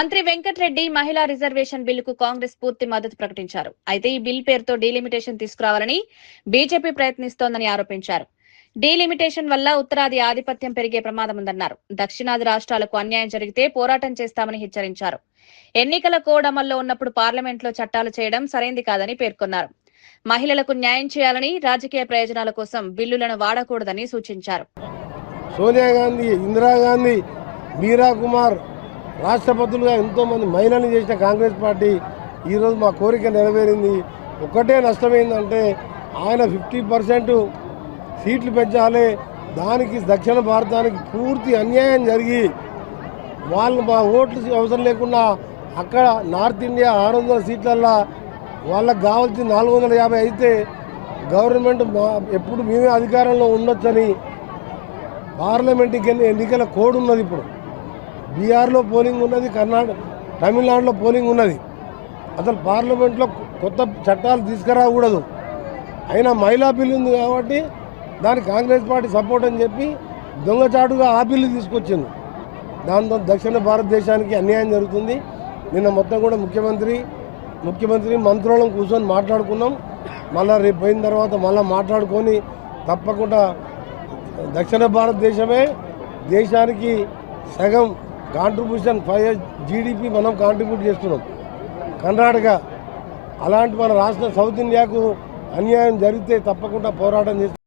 మంత్రి వెంకటరెడ్డి మహిళా రిజర్వేషన్ బిల్లుకు కాంగ్రెస్ పూర్తి మద్దతు ప్రకటించారు. అయితే ఈ బిల్ పేరుతో డీలిమిటేషన్ తీసుకురావాలని బీజేపీ ప్రయత్నిస్తోందని ఆరోపించారు. డీలిమిటేషన్ వల్ల ఉత్తరాది ఆధిపత్యం పెరిగే ప్రమాదముందన్నారు. దక్షిణాది రాష్ట్రాలకు అన్యాయం జరిగితే పోరాటం చేస్తామని హెచ్చరించారు. ఎన్నికల కోడ్ అమల్లో ఉన్నప్పుడు పార్లమెంట్లో చట్టాలు చేయడం సరైంది కాదని పేర్కొన్నారు. మహిళలకు న్యాయం చేయాలని, రాజకీయ ప్రయోజనాల కోసం బిల్లులను వాడకూడదని సూచించారు. సోనియా గాంధీ, ఇందిరాగాంధీ, మీరా కుమార్ రాష్ట్రపతులుగా ఎంతోమంది మహిళలు చేసిన కాంగ్రెస్ పార్టీ ఈరోజు మా కోరిక నెరవేరింది. ఒక్కటే నష్టమైందంటే ఆయన 50% సీట్లు పెంచాలి, దానికి దక్షిణ భారతానికి పూర్తి అన్యాయం జరిగి వాళ్ళు మా ఓట్లు అవసరం లేకుండా అక్కడ నార్త్ ఇండియా 600 సీట్లల్లో వాళ్ళకి కావాల్సిన 450 అయితే గవర్నమెంట్ ఎప్పుడు మేమే అధికారంలో ఉండొచ్చని పార్లమెంట్ ఎన్నికల కోడ్ ఉన్నది. ఇప్పుడు బీహార్లో పోలింగ్ ఉన్నది, తమిళనాడులో పోలింగ్ ఉన్నది. అసలు పార్లమెంట్లో కొత్త చట్టాలు తీసుకురాకూడదు. అయినా మహిళా బిల్లు ఉంది కాబట్టి దానికి కాంగ్రెస్ పార్టీ సపోర్ట్ అని చెప్పి దొంగచాటుగా ఆ బిల్లు తీసుకొచ్చింది. దాంతో దక్షిణ భారతదేశానికి అన్యాయం జరుగుతుంది. నిన్న మొత్తం కూడా ముఖ్యమంత్రి మంత్రులను కూర్చొని మాట్లాడుకున్నాం. మళ్ళీ రేపు పోయిన తర్వాత మళ్ళీ మాట్లాడుకొని తప్పకుండా దక్షిణ భారతదేశమే దేశానికి సగం కాంట్రిబ్యూషన్ 5 జీడిపి మనం కాంట్రిబ్యూట్ చేస్తున్నాం. కర్ణాటక అలాంటి మన రాష్ట్ర సౌత్ ఇండియాకు అన్యాయం జరిగితే తప్పకుండా పోరాటం చేస్తాం.